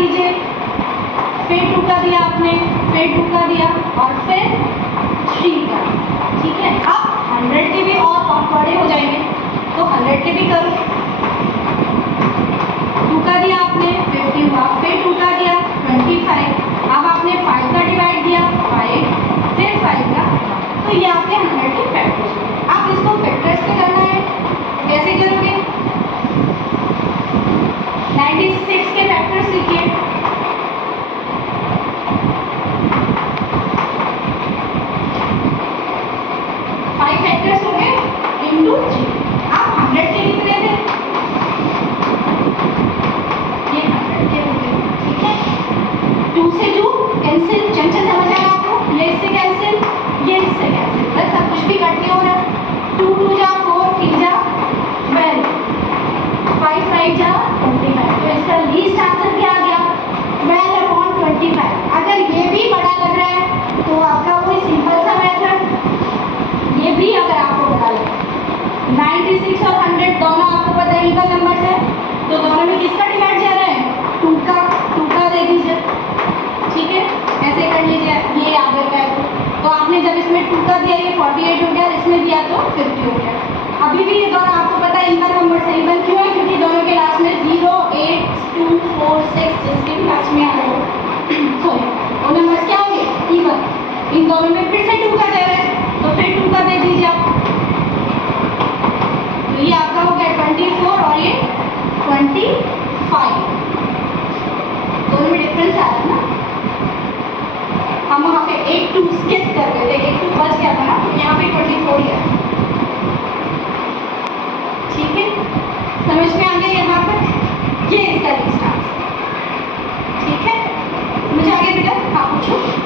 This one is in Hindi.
दीजिए, फिर 2 का दिया आपने, फिर 2 का दिया और फिर 3 का। ठीक है, अब 100 के भी और बड़े हो जाएंगे तो 100 के भी करो। 2 का दिया आपने 50 हुआ, फिर 2 का दिया 25, अब आपने 5 का डिवाइड दिया 5, फिर 5 का, तो ये आपके 100 के फैक्टर्स हुए। आप इसको फैक्टर्स से करना है, कैसे करोगे? 96 के फैक्टर्स लिखिए। फैक्टर्स हो गए इंटू 3। आप 100 के कितने थे? ये 100 के हो गए। ठीक है, 2 से 2 कैंसिल, जंक्शन समझ आया आपको? ये इससे कैंसिल, ये इससे कैंसिल, बस अब कुछ भी कट नहीं हो रहा। 2 2 जा 4, 3 जा 12, 5 5 जा 25। तो इसका लीस्ट आंसर क्या आ गया? 12/25। अगर ये भी बड़ा लग रहा है तो आपका कोई सिंपल सा मेथड, ये भी अगर आपको बड़ा लगे, 96 और 100 दोनों आपको पता है इक्वल नंबर्स है, तो दोनों में किसका डिवाइड जा रहा है? 2 का दे दीजिए। ठीक है, ऐसे कर लीजिए, ये याद रहता है। तो आपने जब इसमें 2 का दिया ये 48 हो गया, इसमें दिया तो 50 हो गया। अभी भी ये दोनों आपको पता है इक्वल नंबर से। इक्वल क्यों है? क्योंकि दोनों के लास्ट में 0 8 2 4 6 जिसके भी लास्ट में आ रहा हो सॉरी वो नंबर्स क्या होंगे? इक्वल। इन दोनों में फिर से 2 का जा रहा है तो फिर 2 का दे दीजिए आप। तो ये आपका हो गया 24 और ये 25, दोनों में डिफरेंस आ रहा है ना। हम वहाँ पे 8 2 स्किप कर रहे थे, 8 2 बच गया था ना, तो यहाँ पे 24 है। ठीक है, समझ में आ गया यहाँ तक? ये इसका लिस्ट आंसर। ठीक है, समझ आ गया बेटा? हाँ पूछो।